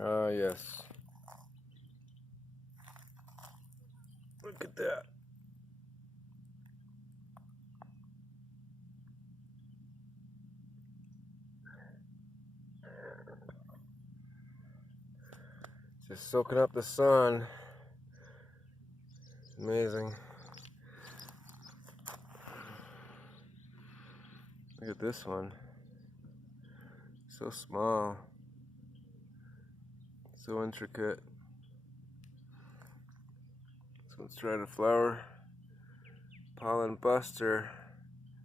Ah, yes. Look at that. Just soaking up the sun. Amazing. Look at this one. So small. So intricate. This one's trying to flower. Pollen buster.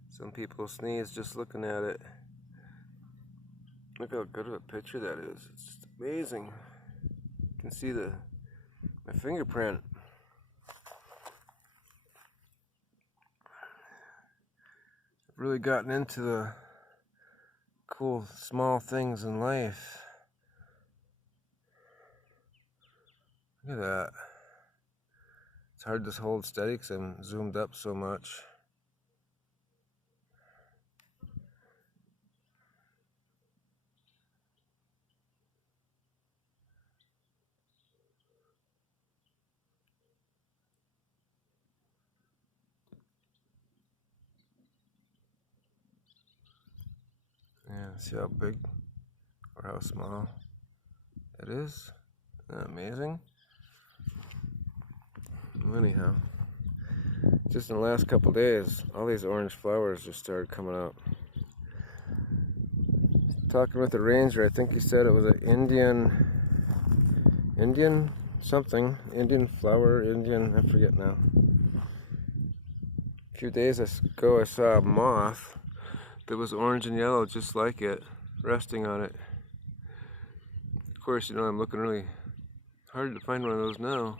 Some people sneeze just looking at it. Look how good of a picture that is. It's just amazing. You can see my fingerprint. I've really gotten into the cool small things in life. Look at that. It's hard to hold steady because I'm zoomed up so much. Yeah, see how big or how small it is? Isn't that amazing? Anyhow, just in the last couple days, all these orange flowers just started coming up. Talking with the ranger, I think he said it was an Indian something, Indian flower, I forget now. A few days ago I saw a moth that was orange and yellow just like it, resting on it. Of course, you know, I'm looking really hard to find one of those now.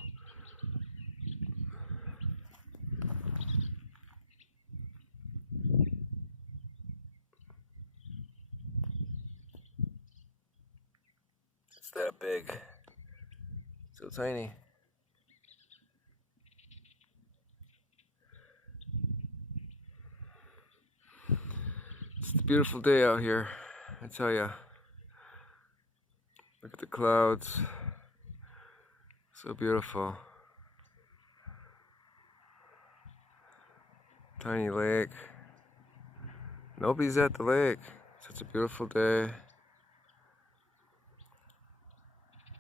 It's that big. So tiny. It's a beautiful day out here, I tell ya. Look at the clouds. So beautiful. Tiny lake. Nobody's at the lake. Such a beautiful day.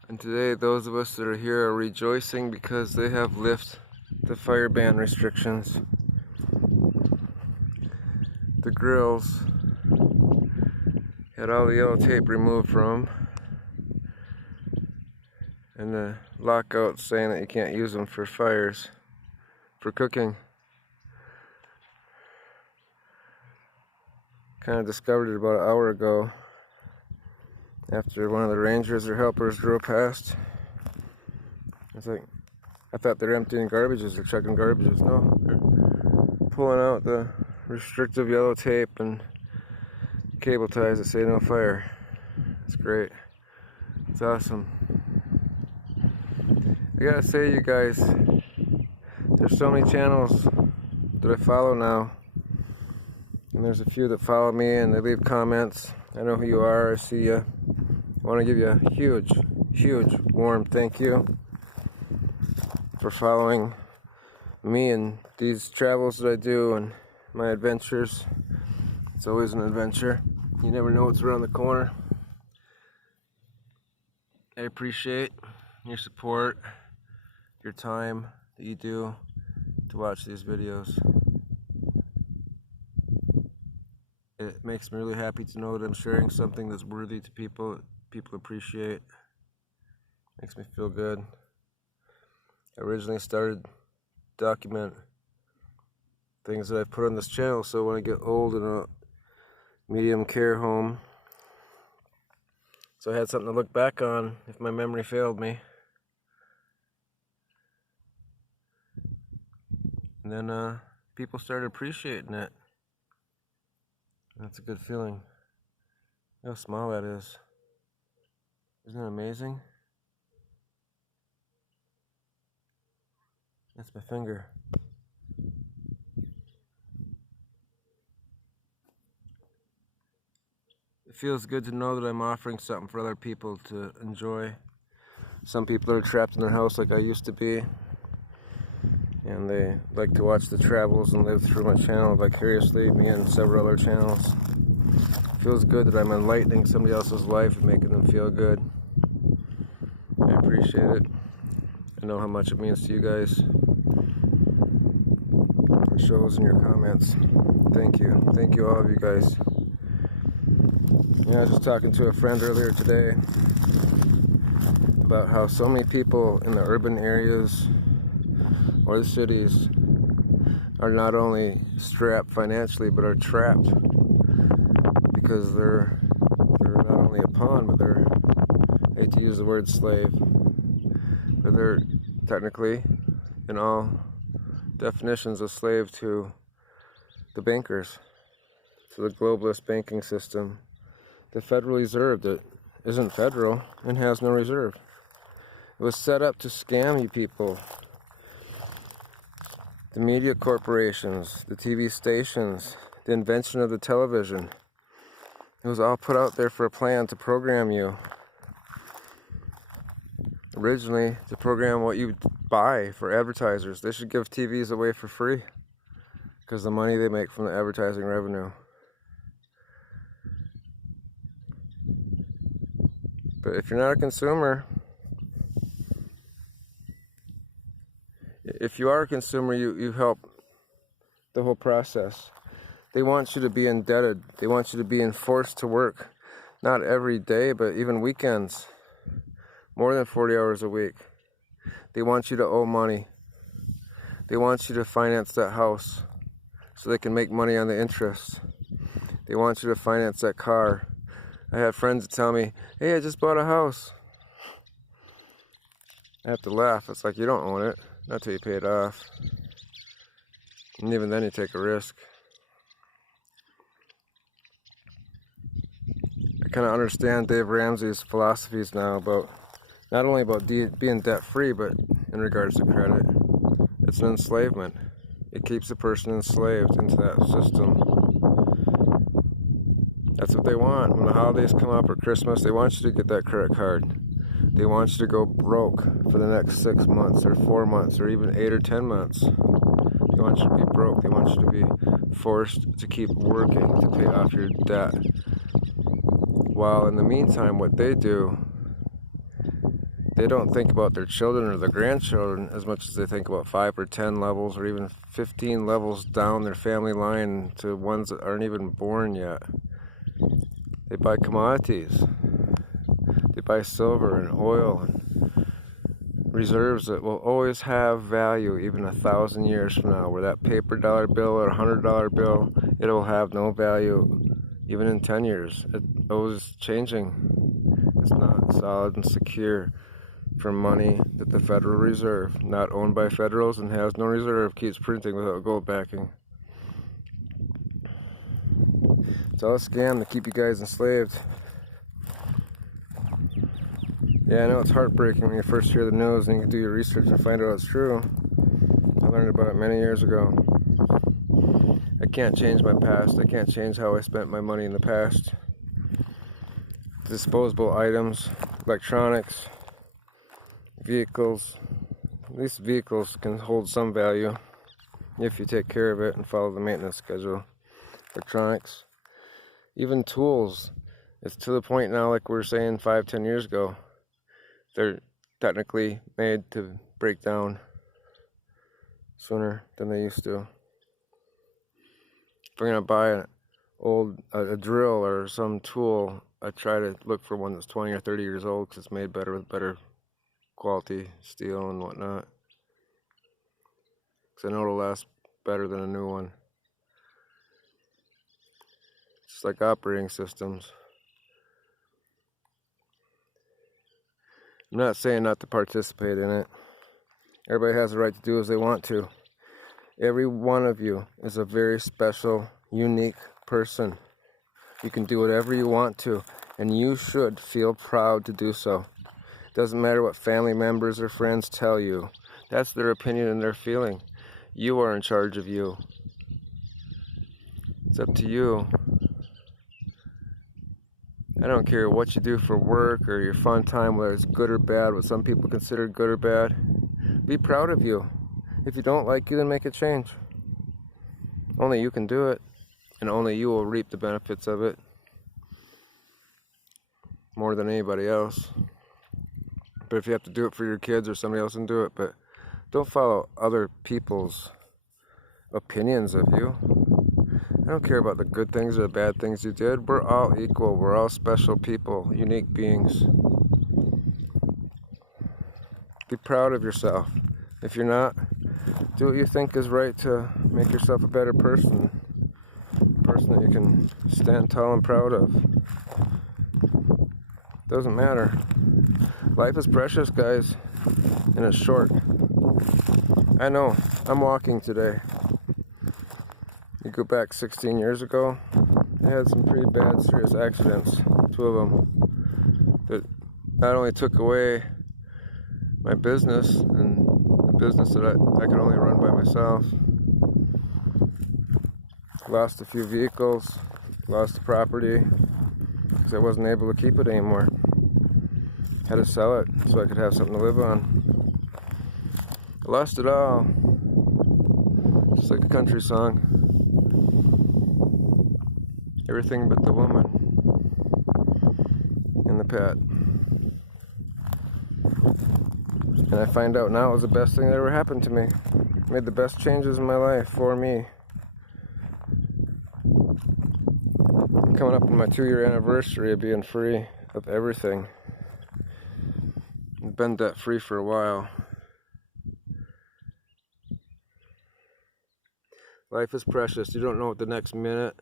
And today, those of us that are here are rejoicing because they have lifted the fire ban restrictions. The grills had all the yellow tape removed from them, and the lockouts saying that you can't use them for fires, for cooking. Kind of discovered it about an hour ago after one of the rangers or helpers drove past. It's like, I thought they're emptying garbages or checking garbages. No, they're pulling out the restrictive yellow tape and cable ties that say no fire. It's great. It's awesome. I gotta say, you guys, there's so many channels that I follow now, and there's a few that follow me and they leave comments. I know who you are. I see you. I want to give you a huge warm thank you for following me and these travels that I do and my adventures. It's always an adventure. You never know what's around the corner. I appreciate your support, your time that you do to watch these videos. It makes me really happy to know that I'm sharing something that's worthy to people that people appreciate. Makes me feel good. I originally started to document things that I put on this channel so when I get old in a medium care home, so I had something to look back on if my memory failed me. And then people started appreciating it. That's a good feeling. Look how small that is. Isn't that amazing? That's my finger. feels good to know that I'm offering something for other people to enjoy. Some people are trapped in their house like I used to be, and they like to watch the travels and live through my channel vicariously, me and several other channels. It feels good that I'm enlightening somebody else's life and making them feel good. I appreciate it. I know how much it means to you guys. It shows in your comments. Thank you. Thank you, all of you guys. I was just talking to a friend earlier today about how so many people in the urban areas or the cities are not only strapped financially, but are trapped because they're not only a pawn, but they're, I hate to use the word slave, but they're technically, in all definitions, a slave to the bankers, to the globalist banking system, the Federal Reserve that isn't federal and has no reserve. It was set up to scam you people. The media corporations, the TV stations, the invention of the television. It was all put out there for a plan to program you. Originally, to program what you buy for advertisers. They should give TVs away for free because the money they make from the advertising revenue. But if you're not a consumer, if you are a consumer, you help the whole process. They want you to be indebted. They want you to be enforced to work. Not every day, but even weekends. More than 40 hours a week. They want you to owe money. They want you to finance that house so they can make money on the interest. They want you to finance that car. I have friends that tell me, hey, I just bought a house. I have to laugh. It's like, you don't own it. Not till you pay it off. And even then you take a risk. I kind of understand Dave Ramsey's philosophies now about not only about being debt-free, but in regards to credit. It's an enslavement. It keeps a person enslaved into that system. That's what they want. When the holidays come up or Christmas, they want you to get that credit card. They want you to go broke for the next 6 months or 4 months or even 8 or 10 months. They want you to be broke. They want you to be forced to keep working to pay off your debt. While in the meantime, what they do, they don't think about their children or their grandchildren as much as they think about 5 or 10 levels or even 15 levels down their family line to ones that aren't even born yet. They buy commodities. They buy silver and oil and reserves that will always have value even 1,000 years from now. Where that paper dollar bill or $100 bill, it will have no value even in 10 years. It always changing. It's not solid and secure from money that the Federal Reserve, not owned by federals and has no reserve, keeps printing without gold backing. It's all a scam to keep you guys enslaved. Yeah, I know it's heartbreaking when you first hear the news and you can do your research and find out it's true. I learned about it many years ago. I can't change my past. I can't change how I spent my money in the past. Disposable items, electronics, vehicles. At least vehicles can hold some value if you take care of it and follow the maintenance schedule. Electronics, even tools. It's to the point now, like we were saying 5-10 years ago, they're technically made to break down sooner than they used to. If I'm gonna buy a drill or some tool, I try to look for one that's 20 or 30 years old because it's made better with better quality steel and whatnot. Because I know it'll last better than a new one. It's like operating systems. I'm not saying not to participate in it. Everybody has the right to do as they want to. Every one of you is a very special, unique person. You can do whatever you want to, and you should feel proud to do so. Doesn't matter what family members or friends tell you. That's their opinion and their feeling. You are in charge of you. It's up to you I don't care what you do for work or your fun time, whether it's good or bad, what some people consider good or bad. Be proud of you. If you don't like you, then make a change. Only you can do it, and only you will reap the benefits of it more than anybody else. But if you have to do it for your kids or somebody else, then do it. But don't follow other people's opinions of you. I don't care about the good things or the bad things you did. We're all equal. We're all special people, unique beings. Be proud of yourself. If you're not, do what you think is right to make yourself a better person. A person that you can stand tall and proud of. Doesn't matter. Life is precious, guys, and it's short. I know. I'm walking today. You go back 16 years ago, I had some pretty bad, serious accidents, 2 of them, that not only took away my business and the business that I could only run by myself. Lost a few vehicles, lost the property, because I wasn't able to keep it anymore. Had to sell it so I could have something to live on. I lost it all, just like a country song. Everything but the woman and the pet. And I find out now it was the best thing that ever happened to me. Made the best changes in my life for me. I'm coming up on my 2-year anniversary of being free of everything. I've been debt free for a while. Life is precious. You don't know what the next minute,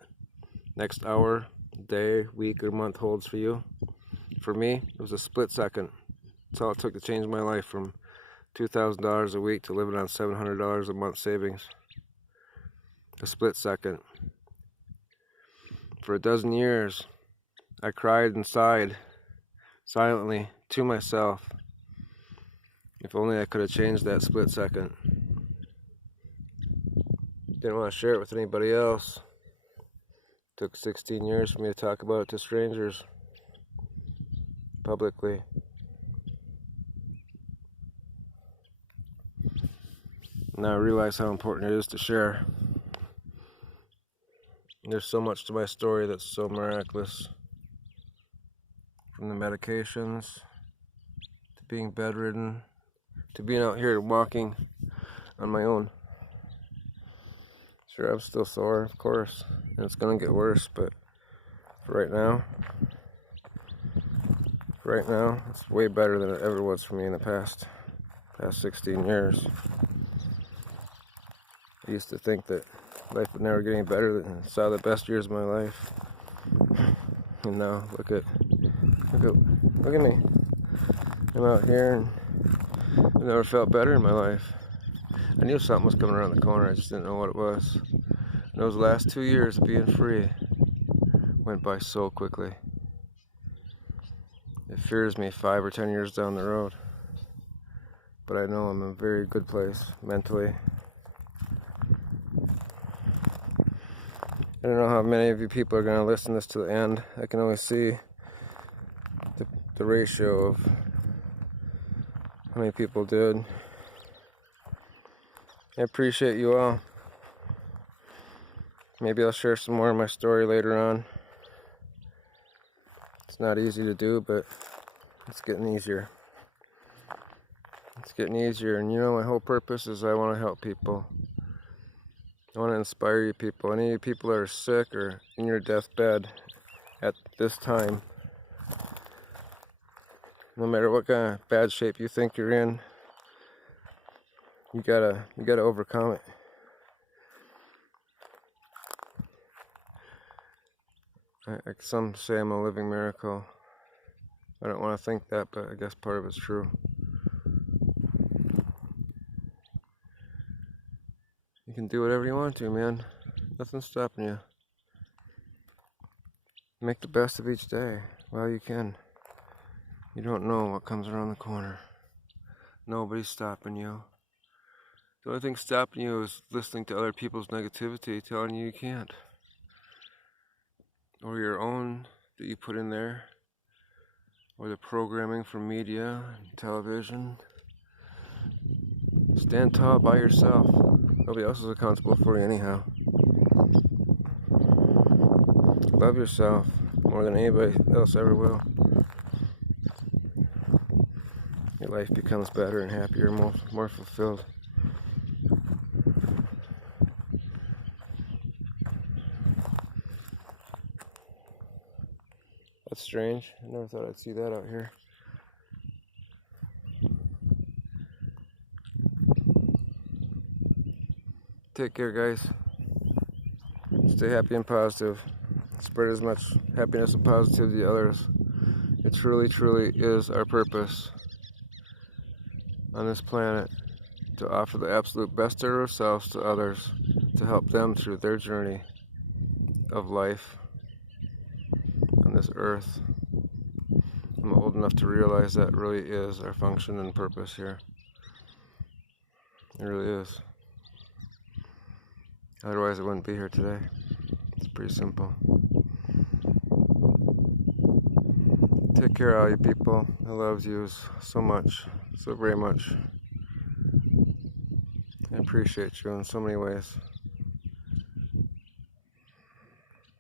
next hour, day, week, or month holds for you. For me, it was a split second. That's all it took to change my life from $2,000 a week to living on $700 a month savings. A split second. For a dozen years, I cried and sighed silently to myself. If only I could have changed that split second. Didn't want to share it with anybody else. Took 16 years for me to talk about it to strangers publicly. Now I realize how important it is to share. There's so much to my story that's so miraculous. From the medications, to being bedridden, to being out here walking on my own. Sure, I'm still sore, of course, and it's gonna get worse, but for right now, it's way better than it ever was for me in the past 16 years. I used to think that life would never get any better, than I saw the best years of my life. And now, look at me. I'm out here and I've never felt better in my life. I knew something was coming around the corner, I just didn't know what it was. And those last 2 years of being free went by so quickly. It fears me 5 or 10 years down the road. But I know I'm in a very good place mentally. I don't know how many of you people are going to listen to this to the end. I can only see the ratio of how many people did. I appreciate you all. Maybe I'll share some more of my story later on. It's not easy to do, but it's getting easier. It's getting easier, and you know, my whole purpose is I want to help people. I want to inspire you people. Any of you people that are sick or in your deathbed at this time, no matter what kind of bad shape you think you're in, you gotta overcome it. Like some say I'm a living miracle. I don't want to think that, but I guess part of it's true. You can do whatever you want to, man. Nothing's stopping you. Make the best of each day while you can. You don't know what comes around the corner. Nobody's stopping you. The only thing stopping you is listening to other people's negativity telling you you can't. Or your own that you put in there, or the programming from media, television. Stand tall by yourself. Nobody else is accountable for you anyhow. Love yourself more than anybody else ever will. Your life becomes better and happier, more fulfilled. That's strange. I never thought I'd see that out here. Take care, guys. Stay happy and positive. Spread as much happiness and positivity to others. It truly, truly is our purpose on this planet to offer the absolute best of ourselves to others, to help them through their journey of life on this earth. I'm old enough to realize that really is our function and purpose here. It really is. Otherwise I wouldn't be here today. It's pretty simple. Take care, all you people. I love you so much, so very much. I appreciate you in so many ways.